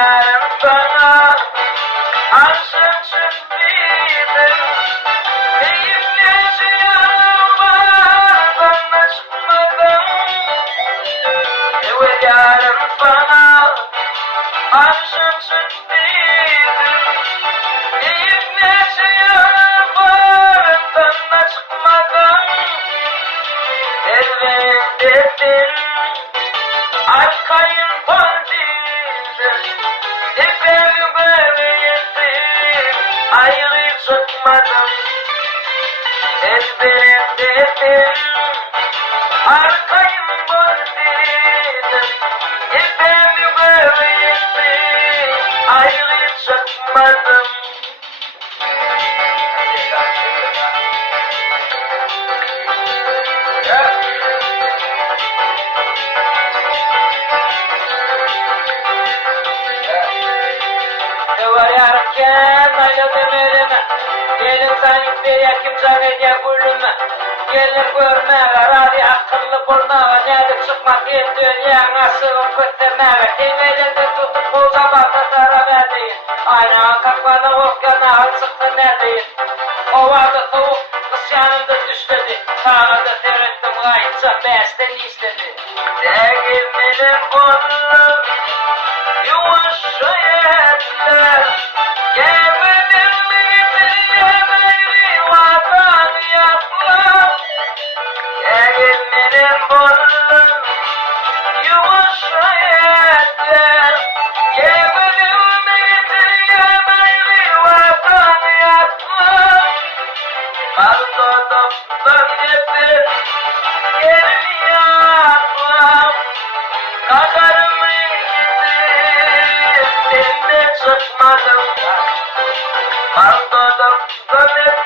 yarım sana arşın çıktıydım. Keyiflice yanımdan çıkmadım. Evet yarım sana arşın çıktıydım. Keyiflice yanımdan çıkmadım. Elbet dedin arkayın pandildi. Efendim böyle yettim ayrı çıkmadım. Ezberim dedim arkayım pandildi. Efendim böyle yettim ayrı çıkmadım. Vararken ayladım elime. Gelin sanıp bir yakim zanediye gülüme. Gelin görme radi akıllı bulma. Nedir çıkmak el dünya nasıl kötürme. Kim elinde tutup uzamata taramadıyım. Ayna kaklanı okyana alçıktı neredeyim. Ovada tavuk kız yanımda düşledi. Sağada seyrettim gayetçe besten istedi. Sevgilim bunun yuvuşu yetler. Gelmedim mi getiremeydi vatan yaplar. Gelmedim bunun yuvuşu yetler. Gelmedim mi getiremeydi vatan yaplar. Kaldodomdan getir yerini yaplar. Kadarımı gidip sende çıkmadım. Kaldodomdan getir